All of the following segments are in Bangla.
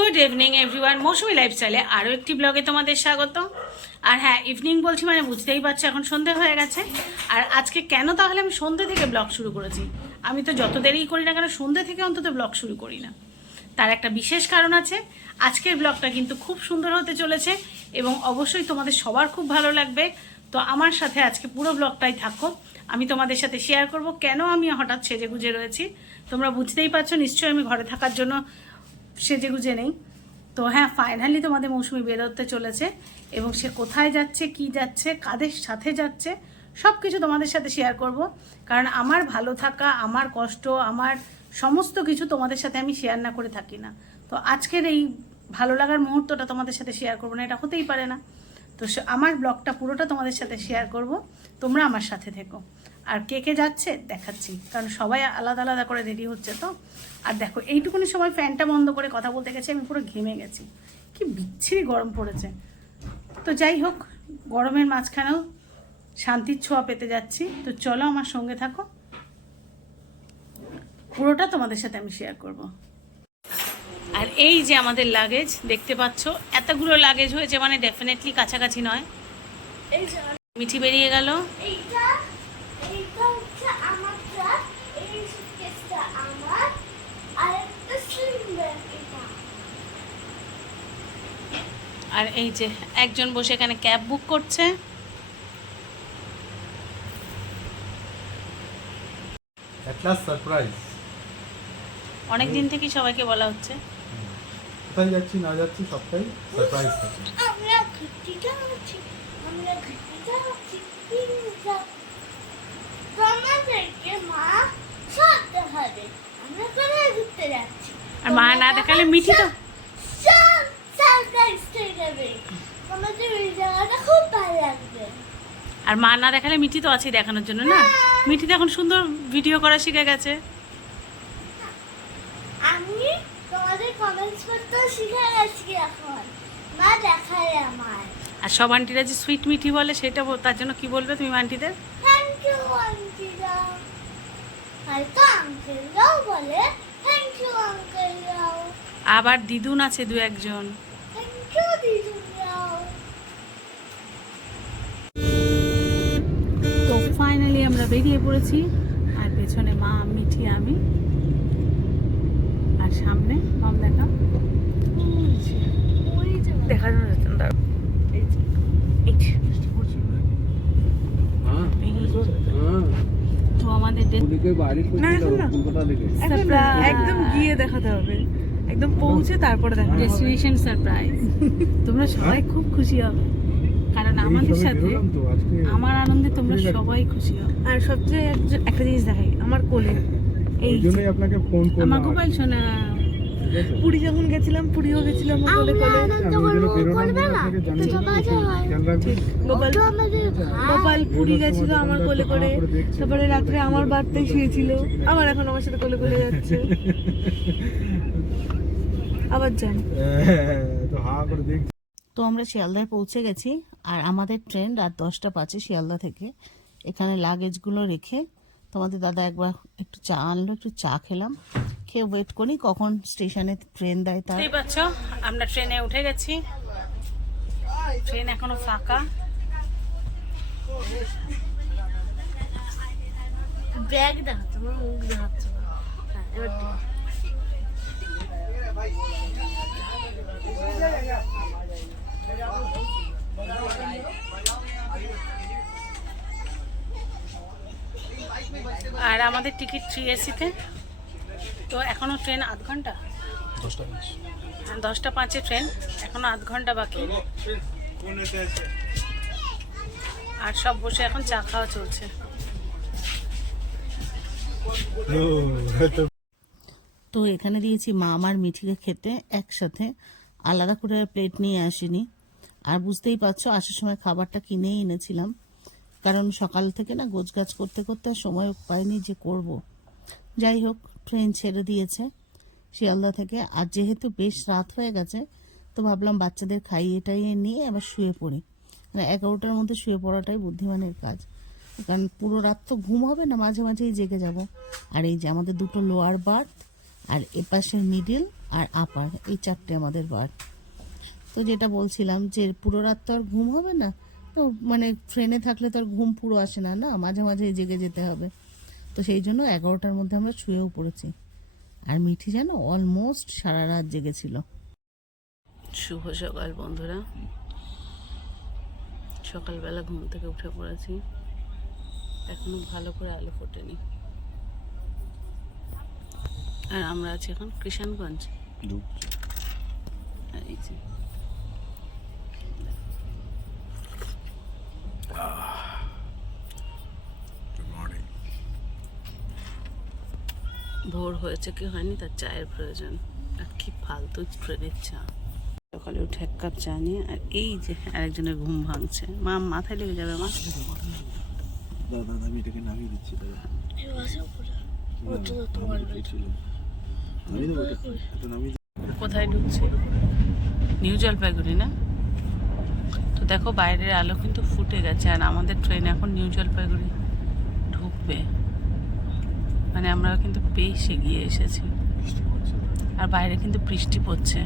গুড ইভিনিং এভরিওয়ান মৌসুমি লাইফস্টাইলে আরও একটি ব্লগে তোমাদের স্বাগত আর হ্যাঁ ইভিনিং বলছি মানে বুঝতেই পারছ, এখন সন্ধে হয়ে গেছে। আর আজকে কেন তাহলে আমি সন্ধে থেকে ব্লগ শুরু করেছি? আমি তো যত দেরিই করি না কেন সন্ধে থেকে অন্তত ব্লগ শুরু করি না। তার একটা বিশেষ কারণ আছে, আজকের ব্লগটা কিন্তু খুব সুন্দর হতে চলেছে এবং অবশ্যই তোমাদের সবার খুব ভালো লাগবে। তো আমার সাথে আজকে পুরো ব্লগটাই থাকো। আমি তোমাদের সাথে শেয়ার করব কেন আমি হঠাৎ সেজে গুজে রয়েছি। তোমরা বুঝতেই পারছ, নিশ্চয়ই আমি ঘরে থাকার জন্য সেজে গুজে নেই। তো হ্যাঁ ফাইনালি তোমাদের মৌসুমি বেরোতে চলেছে এবং সে কোথায় যাচ্ছে, কি যাচ্ছে, কাদের সাথে যাচ্ছে সব কিছু তোমাদের সাথে শেয়ার করব। কারণ আমার ভালো থাকা, আমার কষ্ট, আমার সমস্ত কিছু তোমাদের সাথে আমি শেয়ার না করে থাকি না। তো আজকের এই ভালো লাগার মুহূর্তটা তোমাদের সাথে শেয়ার করব না, এটা হতেই পারে না। তো আমার ব্লগটা পুরোটা তোমাদের সাথে শেয়ার করব। তোমরা আমার সাথে থেকো। আর কে কে যাচ্ছে, দেখাচ্ছি। কারণ সবাই আলাদা আলাদা করে রেডি হচ্ছে তো। আর দেখো, এইটুকুনি সময় ফ্যানটা বন্ধ করে কথা বলতে গেছি, আমি পুরো ঘেমে গেছি। কি বিচ্ছিরি গরম পড়েছে। তো যাই হোক, গরমের মাঝখানেও শান্তির ছোঁয়া পেতে যাচ্ছি। তো চলো আমার সঙ্গে থাকো। পুরোটা তোমাদের সাথে আমি শেয়ার করব। আর এই যে আমাদের লাগেজ দেখতে পাচ্ছ, এতগুলো লাগেজ হয়েছে মানে ডেফিনেটলি কাছাকাছি নয়। মিঠি বেরিয়ে গেল এইটা এইটা হচ্ছে আমার ট্রাক এই সুটকেসটা আমার আর একটা স্লিং ব্যাগ এটা আর এই যে একজন বসে এখানে ক্যাব বুক করছে। Last অনেক দিন থেকেই সবাইকে বলা হচ্ছে। কোথায় যাচ্ছি না যাচ্ছি সবটাই সারপ্রাইজ আমরা ঘুরতে যাচ্ছি আমরা ঘুরতে যাচ্ছি তোমাদেরকে মা সব দেখাবে। আমরা কোথায় ঘুরতে যাচ্ছি? আর মা না দেখালে মিঠি তো আর মা না দেখালে মিঠি তো আছেই দেখানোর জন্য না? মিঠি তো এখন সুন্দর ভিডিও করা শিখে গেছে। আমি তোমাদের কমেন্টস করতে শিখে গেছি এখন। মা দেখায় আমার আর সব আন্টিরা যে সুইট মিঠি বলে সেটা তার জন্য কি বলবে তুমি আন্টিদের থ্যাংক ইউ আন্টিরা হয়তো আঙ্কেলরাও বলে থ্যাংক ইউ আঙ্কেলরাও আবার দিদুন আছে দু একজন থ্যাংক ইউ দিদুরাও তো ফাইনালি আমরা বেরিয়ে পড়েছি আর পেছনে মা মিঠি আমি আর সামনে কম দেখা। দেখানো যাচ্ছে না দাঁড়াও। এই যে, এই যে। তো আমাদের একদম গিয়ে দেখাতে হবে। একদম পৌঁছে তারপরে দেখা ডেস্টিনেশন সারপ্রাইজ তোমরা সবাই খুব খুশি হবে। আমাদের সাথে আমার আনন্দে তোমরা সবাই খুশি হবে আর সবচেয়ে এক- একটা জিনিস দেখাই আমার কোলে এই এই জন্যই আপনাকে ফোন করলাম। আমার গোপাল সোনা ঠিক পুরী যখন গেছিলাম পুরীও গেছিলাম আমার কোলে কোলে। হয় রাখবেন। গোপাল পুরী গেছিল আমার কোলে করে। তারপরে রাত্রে আমার বাড়তেই শুয়েছিল আবার এখন আমার সাথে কোলে কোলে যাচ্ছে। আবার যান। হ্যাঁ, তো হা করে দেখছি। তো আমরা শিয়ালদায় পৌঁছে গেছি আর আমাদের ট্রেন রাত দশটা পাঁচে শিয়ালদা থেকে। এখানে লাগেজগুলো রেখে তোমাদের দাদা একবার একটু চা আনলো একটু চা খেলাম। খেয়ে ওয়েট করি কখন স্টেশনে ট্রেন দেয় তার। আমরা ট্রেনে উঠে গেছি। ট্রেন এখনও ফাঁকা। ব্যাগ দেখাচ্ছে আমার মুখ দেখাচ্ছে না হ্যাঁ, এবার ঠিক। আর আমাদের টিকিট থ্রি এসিতে তো? এখনও ট্রেন আধ ঘণ্টা? দশটা পাঁচে। ট্রেন এখনও আধ ঘণ্টা বাকি। আর সব বসে এখন চা খাওয়া চলছে। তো এখানে দিয়েছি মা আমার মিঠিকে খেতে একসাথে। আলাদা করে প্লেট নিয়ে আসিনি। আর বুঝতেই পারছ, আসার সময় খাবারটা কিনেই এনেছিলাম। কারণ সকাল থেকে না গোছগাছ করতে করতে আর সময় পাইনি যে করব। যাই হোক ট্রেন ছেড়ে দিয়েছে শিয়ালদা থেকে। আর যেহেতু বেশ রাত হয়ে গেছে, তো ভাবলাম বাচ্চাদের খাইয়ে টাইয়ে নিয়ে আবার শুয়ে পড়ি। মানে এগারোটার মধ্যে শুয়ে পড়াটাই বুদ্ধিমানের কাজ। কারণ পুরো রাত তো ঘুম হবে না, মাঝে মাঝেই জেগে যাব। আর এই যে আমাদের দুটো লোয়ার বার্থ আর এপাশের মিডিল আর আপার এই চারটে আমাদের বার্থ তো যেটা বলছিলাম যে পুরো রাত তো আর ঘুম হবে না তো মানে ট্রেনে থাকলে তো আর ঘুম পুরো আসে না না? মাঝে মাঝে জেগে যেতে হবে। তো সেই জন্য এগারোটার মধ্যে আমরা শুয়েও পড়েছি। আর মিঠি যেন অলমোস্ট সারা রাত জেগেছিল। শুভ সকাল বন্ধুরা। সকালবেলা ঘুম থেকে উঠে পড়েছি। এখনও ভালো করে আলো ফোটেনি। আর আমরা আছি এখন কিষানগঞ্জ এই যে। ভোর হয়েছে কি হয়নি? তার চায়ের প্রয়োজন। আর কি ফালতু ট্রেনের চা। সকালে উঠে এক কাপ চা নিয়ে আর এই যে আরেকজনের ঘুম ভাঙছে। মা মাথায় লেগে যাবে মা। দাদা আমি এটাকে নামিয়ে দিচ্ছি কোথায় ঢুকছে? নিউ জলপাইগুড়ি না? তো দেখো বাইরের আলো কিন্তু ফুটে গেছে আর আমাদের ট্রেন এখন নিউ জলপাইগুড়ি ঢুকবে। মানে আমরা কিন্তু বেশ এগিয়ে এসেছি। আর বাইরে কিন্তু বৃষ্টি পড়ছে।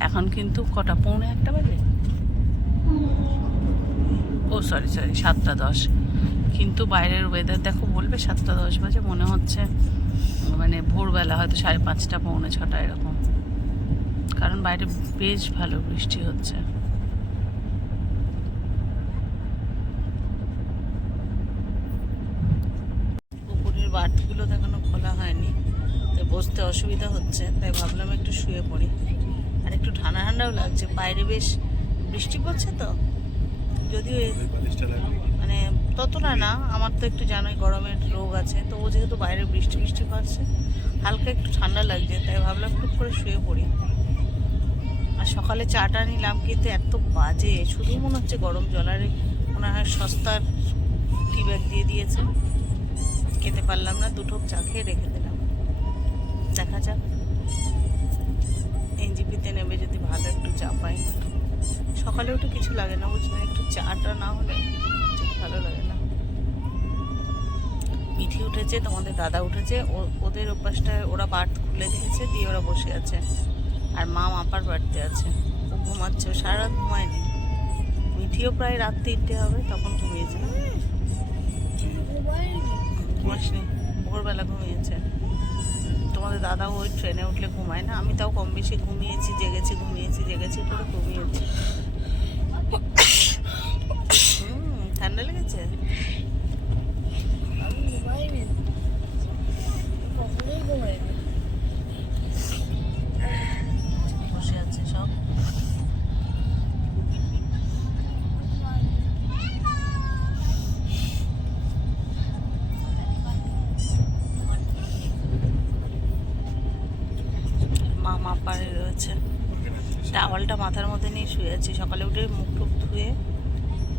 এখন কিন্তু কটা পৌনে একটা বাজে? ও সরি সরি সাতটা দশ। কিন্তু বাইরের ওয়েদার দেখো বলবে সাতটা দশ বাজে মনে হচ্ছে মানে ভোরবেলা হয়তো সাড়ে পাঁচটা পৌনে ছটা এরকম। কারণ বাইরে বেশ ভালো বৃষ্টি হচ্ছে। বার্থগুলো তো এখনও খোলা হয়নি। তাই বসতে অসুবিধা হচ্ছে, তাই ভাবলাম একটু শুয়ে পড়ি। আর একটু ঠান্ডা ঠান্ডাও লাগছে, বাইরে বেশ বৃষ্টি পড়ছে তো। যদিও মানে ততটা না, আমার তো একটু জানোই গরমের রোগ আছে, তো ও যেহেতু বাইরে বৃষ্টি বৃষ্টি পড়ছে হালকা একটু ঠান্ডা লাগছে, তাই ভাবলাম একটু করে শুয়ে পড়ি। আর সকালে চাটা নিলাম, কিন্তু এত বাজে, শুধু মনে হচ্ছে গরম জল, আর মনে হয় সস্তার টি ব্যাগ দিয়ে দিয়েছে। খেতে পারলাম না দুটো চা খেয়ে রেখে দিলাম। দেখা যাক। এনজিপিতে নেমে যদি ভালো একটু চা পাই সকালে উঠে কিছু লাগে না, বুঝলে? একটু চাটা না হলে ভালো লাগে না। মিঠি উঠেছে, তোমাদের দাদা উঠেছে ওদের অভ্যাসটায় ওরা বার্থ খুলে দিয়েছে, দিয়ে ওরা বসে আছে। আর মা মাপার বাড়িতে আছে। ও ঘুমাচ্ছে সারা রাত ঘুমায়নি। মিঠিও প্রায় রাত তিনটে হবে, তখন ঘুমিয়েছে না? ঘুমাসনি ভোরবেলা ঘুমিয়েছে। তোমাদের দাদাও ওই ট্রেনে উঠলে ঘুমায় না? আমি তাও কম বেশি ঘুমিয়েছি, জেগেছি ঘুমিয়েছি, জেগেছি করে ঘুমিয়েছি। ঠান্ডা লেগেছে? আমি ঘুমাইনি। কখনোই ঘুমাইনি। টাওয়ালটা মাথার মধ্যে নিয়ে শুয়ে আছি। সকালে উঠে মুখ টুক ধুয়ে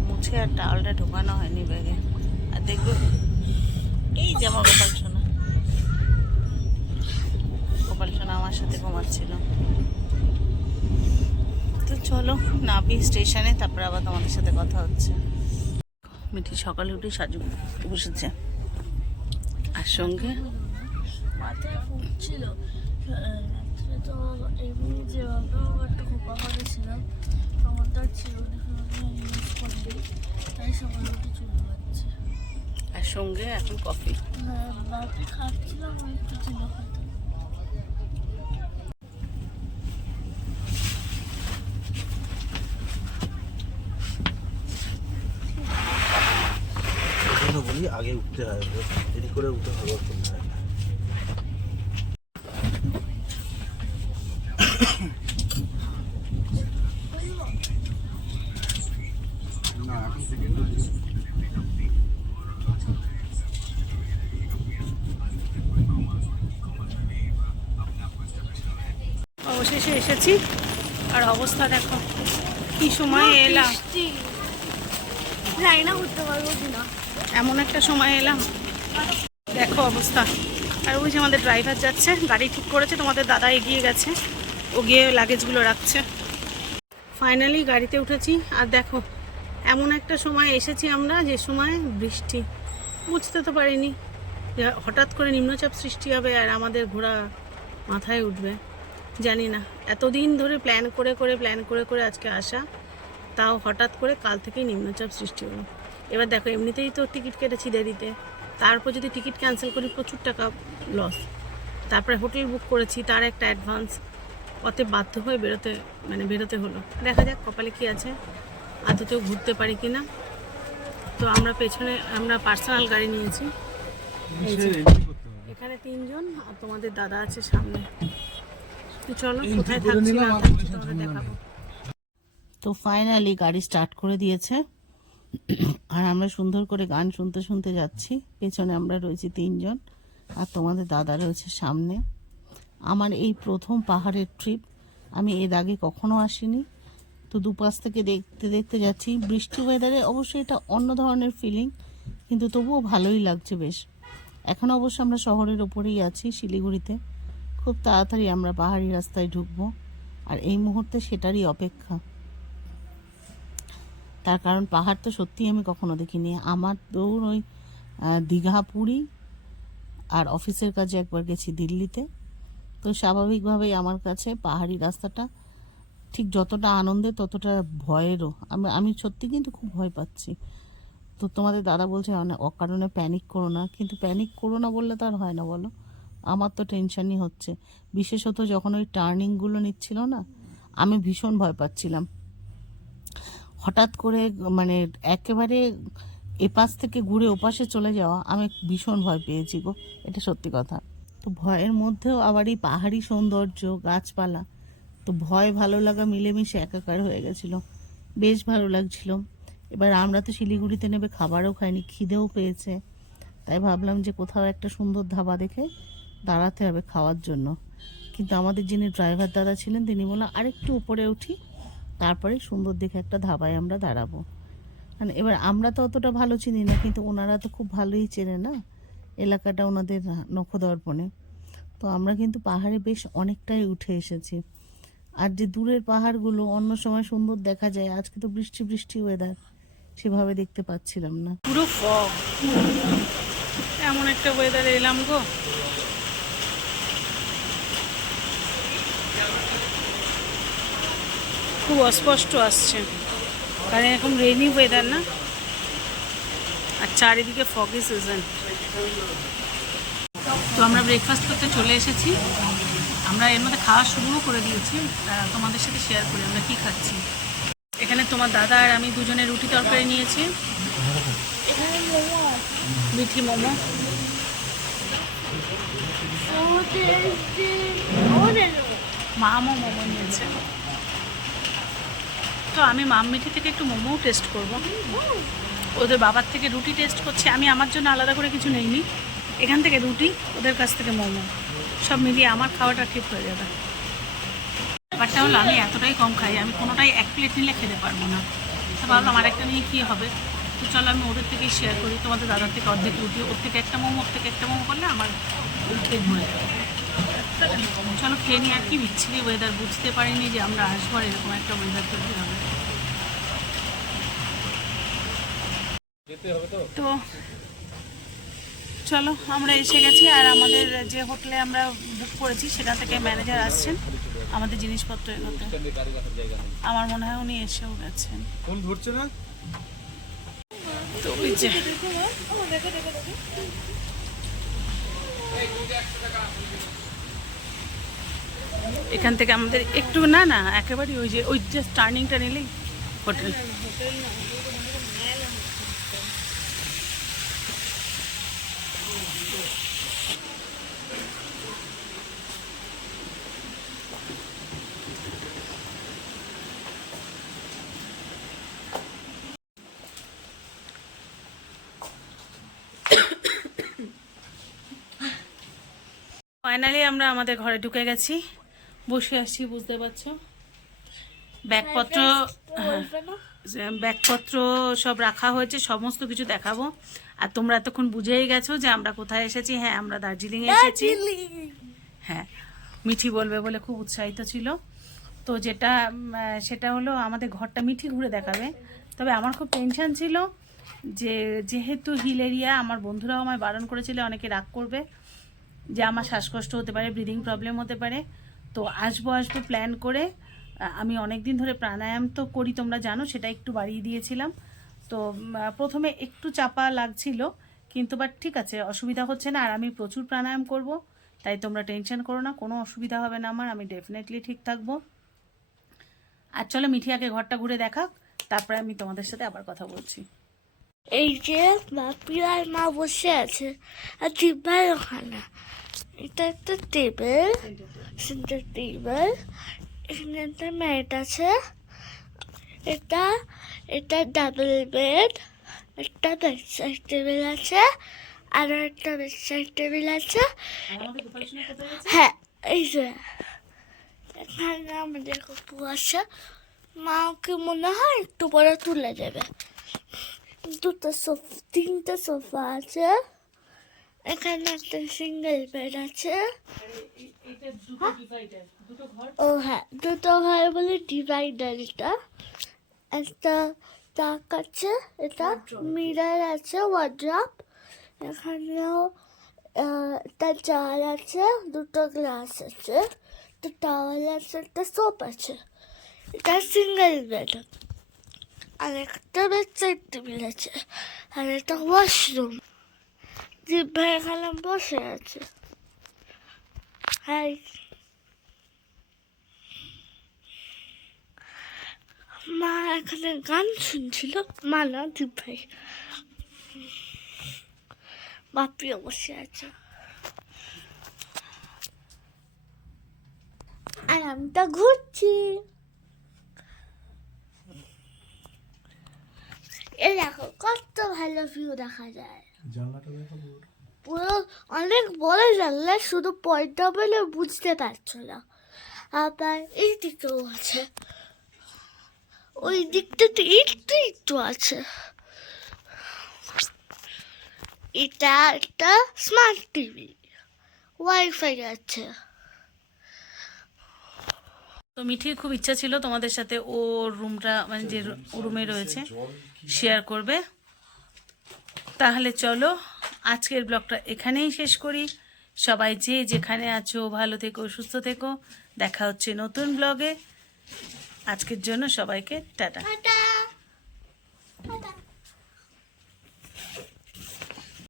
মুছে আর টাওয়ালটা ঢোকানো হয়নি ব্যাগে। আর দেখবে, এই যে আমার গোপাল সোনা। গোপাল সোনা আমার সাথে ঘুমাচ্ছিল। তো চলো, নাবি স্টেশনে, তারপরে আবার তোমাদের সাথে কথা হচ্ছে। মিঠি সকালে উঠে সাজু বসেছে। আর সঙ্গে ফুটছিল তো এমনি যেভাবে তো ছিল ইউজ তাই সকালে উঠে চুল পাচ্ছে আর সঙ্গে এখন কফি হ্যাঁ বাকি খাচ্ছিলাম একটু বলি আগে উঠতে হবে দেরি করে উঠে ভালো করতে হয় না না এখন থেকে অবশেষে এসেছি। আর অবস্থা দেখো কি সময় এলাম। না উঠতে পারব কিনা? এমন একটা সময় এলাম। দেখো অবস্থা। আর ওই যে আমাদের ড্রাইভার যাচ্ছে গাড়ি ঠিক করেছে তোমাদের দাদা এগিয়ে গেছে। ও গিয়ে লাগেজগুলো রাখছে। ফাইনালি গাড়িতে উঠেছি। আর দেখো এমন একটা সময় এসেছি আমরা যে সময় বৃষ্টি। বুঝতে তো পারিনি। হঠাৎ করে নিম্নচাপ সৃষ্টি হবে আর আমাদের ঘোড়া মাথায় উঠবে। জানি না। এতদিন ধরে প্ল্যান করে করে প্ল্যান করে করে আজকে আসা তাও হঠাৎ করে কাল থেকেই নিম্নচাপ সৃষ্টি হলো। এবার দেখো এমনিতেই তো টিকিট কেটেছি দেরিতে। তারপর যদি টিকিট ক্যান্সেল করি প্রচুর টাকা লস তারপরে হোটেল বুক করেছি তার একটা অ্যাডভান্স অতে বাধ্য হয়ে বেরোতে মানে বেরোতে হলো। দেখা যাক কপালে কি আছে। আদতেও ঘুরতে পারি কি না তো আমরা পেছনে আমরা পার্সোনাল গাড়ি নিয়েছি। এখানে তিনজন আর তোমাদের দাদা আছে সামনে। চলো কোথায় থাকছি না দেখাবো। তো ফাইনালি গাড়ি স্টার্ট করে দিয়েছে। আর আমরা সুন্দর করে গান শুনতে শুনতে যাচ্ছি। পেছনে আমরা রয়েছি তিনজন আর তোমাদের দাদা রয়েছে সামনে। আমার এই প্রথম পাহাড়ের ট্রিপ আমি এর আগে কখনো আসিনি। তো দুপাশ থেকে দেখতে দেখতে যাচ্ছি। বৃষ্টি ওয়েদারে অবশ্যই এটা অন্য ধরনের ফিলিং কিন্তু তবুও ভালোই লাগছে বেশ। এখন অবশ্য আমরা শহরের ওপরেই আছি শিলিগুড়িতে। খুব তাড়াতাড়ি আমরা পাহাড়ি রাস্তায় ঢুকবো, আর এই মুহূর্তে সেটারই অপেক্ষা। তার কারণ পাহাড় তো সত্যিই আমি কখনো দেখিনি। আমার দৌড় ওই দীঘা, পুরী আর অফিসের কাজে একবার গেছি দিল্লিতে। তো স্বাভাবিকভাবেই আমার কাছে পাহাড়ি রাস্তাটা ঠিক যতটা আনন্দে ততটা ভয়েরও। আমি আমি সত্যি কিন্তু খুব ভয় পাচ্ছি। তো তোমাদের দাদা বলছে, অকারণে প্যানিক করো না। কিন্তু প্যানিক করো না বললে তো আর হয় না, বলো। আমার তো টেনশনই হচ্ছে। বিশেষত যখন ওই টার্নিংগুলো নিচ্ছিল না, আমি ভীষণ ভয় পাচ্ছিলাম। হঠাৎ করে মানে একেবারে এপাশ থেকে ঘুরে ওপাশে চলে যাওয়া, আমি ভীষণ ভয় পেয়েছি গো, এটা সত্যি কথা। তো ভয়ের মধ্যেও আবার এই পাহাড়ি সৌন্দর্য, গাছপালা, তো ভয় ভালো লাগা মিলেমিশে একাকার হয়ে গেছিল। বেশ ভালো লাগছিল। এবার আমরা তো শিলিগুড়িতে নেবে খাবারও খাইনি, খিদেও পেয়েছে। তাই ভাবলাম যে কোথাও একটা সুন্দর ধাবা দেখে দাঁড়াতে হবে খাওয়ার জন্য। কিন্তু আমাদের যিনি ড্রাইভার দাদা ছিলেন, তিনি বললেন, আরেকটু উপরে উঠি তারপরে সুন্দর দেখে একটা ধাবায় আমরা দাঁড়াবো। মানে এবার আমরা তো অতটা ভালো চিনি না, কিন্তু ওনারা তো খুব ভালোই চেনে না? এলাকাটা ওনাদের নখদর্পণে। তো আমরা কিন্তু পাহাড়ে বেশ অনেকটাই উঠে এসেছি। আর যে দূরের পাহাড়গুলো, অন্য সময় সুন্দর দেখা যায়, আজকে তো বৃষ্টি বৃষ্টি ওয়েদার সেভাবে দেখতে পাচ্ছিলাম না। পুরো এমন একটা ওয়েদারে এলাম গো। খুব অস্পষ্ট আসছে। কারণ এরকম রেনি ওয়েদার না? আর চারিদিকে ফগি সিজন তো আমরা ব্রেকফাস্ট করতে চলে এসেছি। আমরা এর মধ্যে খাওয়া শুরুও করে দিয়েছি। তোমাদের সাথে শেয়ার করি আমরা কি খাচ্ছি। এখানে তোমার দাদা আর আমি দুজনে রুটি তরকারি নিয়েছি। এখানে মিঠি মোমো। মামও মোমো নিয়েছে। তো আমি মাম মিঠি থেকে একটু মোমোও টেস্ট করব। ওদের বাবার থেকে রুটি টেস্ট করছি। আমি আমার জন্য আলাদা করে কিছু নেইনি। এখান থেকে রুটি, ওদের কাছ থেকে মোমো। সব মিলিয়ে আমার খাওয়াটা ঠিক হয়ে যাবে। ব্যাপারটা হলো, আমি এতটাই কম খাই, আমি কোনোটাই এক প্লেট নিলে খেতে পারব না। তো ভাবলাম আরেকটা নিয়ে কী হবে? তো চলো আমি ওদের থেকেই শেয়ার করি। তোমাদের দাদার থেকে অর্ধেক রুটি, ওর থেকে একটা মোমো, ওর থেকে একটা মোমো করলে আমার পেট ভরে যাবে। চলো খেয়ে নিই আর কি বিচ্ছিরি ওয়েদার বুঝতে পারিনি যে আমরা আসব আর এরকম একটা ওয়েদার তৈরি হবে। তো? চলো আমরা এসে গেছি আর আমাদের যে হোটেলে আমরা বুক করেছি সেটা থেকে ম্যানেজার আসছেন। আমাদের জিনিসপত্র এগোতে। আমার মনে হয় উনি এসেও গেছেন। ফোন ধরছে না? তো ওই যে। এখান থেকে আমাদের একটু, না না একেবারে ওই যে ওই যে টার্নিংটা নিলেই হোটেল ফাইনালি আমরা আমাদের ঘরে ঢুকে গেছি। বসে আসছি বুঝতে পারছ? ব্যাগপত্র হ্যাঁ। ব্যাগপত্র সব রাখা হয়েছে সমস্ত কিছু দেখাবো। আর তোমরা এতক্ষণ বুঝেই গেছো যে আমরা কোথায় এসেছি। হ্যাঁ আমরা দার্জিলিং এসেছি। হ্যাঁ মিঠি বলবে বলে খুব উৎসাহিত ছিল। তো যেটা সেটা হলো আমাদের ঘরটা মিঠি ঘুরে দেখাবে। তবে আমার খুব টেনশন ছিল যে যেহেতু হিল এরিয়া আমার বন্ধুরাও আমায় বারণ করেছিল অনেকে রাগ করবে যে আমার শ্বাসকষ্ট হতে পারে ব্রিদিং প্রবলেম হতে পারে। তো আসব আসব প্ল্যান করে। আমি অনেক দিন ধরে প্রাণায়াম তো করি তোমরা জানো সেটা একটু বাড়িয়ে দিয়েছিলাম। তো প্রথমে একটু চাপা লাগছিল কিন্তু বাট ঠিক আছে অসুবিধা হচ্ছে না। আর আমি প্রচুর প্রাণায়াম করব তাই তোমরা টেনশন করো না কোনো অসুবিধা হবে না আমার আমি ডেফিনেটলি ঠিক থাকব। আর চলো মিঠি আগে ঘরটা ঘুরে দেখাক তারপরে আমি তোমাদের সাথে আবার কথা বলছি। এই যে বাপি আর মা বসে আছে আর দিব্যাই ওখানে। এটা একটা টেবিল সেন্টার টেবিল এখানে একটা ম্যাট আছে। এটা এটা ডাবল বেড একটা বেডসাইড টেবিল আছে, আর একটা বেডসাইড টেবিল আছে। হ্যাঁ এই যে। এখানে আমাদের কুকু আছে। মাকে মনে হয় একটু পরে তুলে দেবে। দুটো সোফ তিনটে সোফা আছে। এখানে একটা সিঙ্গেল বেড আছে। ও হ্যাঁ দুটো ঘর বলে ডিভাইডার এটা। একটা তাক আছে, এটা মিরার আছে ওয়ার্ড্রপ এখানেও একটা চাল আছে, দুটো গ্লাস আছে, একটা টাওয়াল আছে, একটা সোপ আছে। এটা সিঙ্গেল বেড আর একটা বেডসাইড টেবিল আছে। আর একটা ওয়াশরুম জিভা এখানে বসে আছে। হাই। মা এখানে গান শুনছিল। মা না দিভাই বাপিও বসে আছে। আর আমি তো ঘুরছি। এ দেখো, কত ভালো ভিউ দেখা যায়। জানলাটা দেখো। পুরো অনেক বড় জানলা শুধু পয়টা বলে বুঝতে পারছ না। আবার এই দিকেও আছে। ওই দিকটাতে একটু একটু আছে। এটা একটা স্মার্ট টিভি ওয়াইফাই আছে। তো মিঠির খুব ইচ্ছা ছিল তোমাদের সাথে ও রুমটা মানে যে রুমে রয়েছে শেয়ার করবে। তাহলে চলো, আজকের ব্লগটা এখানেই শেষ করি। সবাই যে যেখানে আছো, ভালো থেকো, সুস্থ থেকো। দেখা হচ্ছে নতুন ব্লগে। আজকের জন্য সবাইকে টাটা।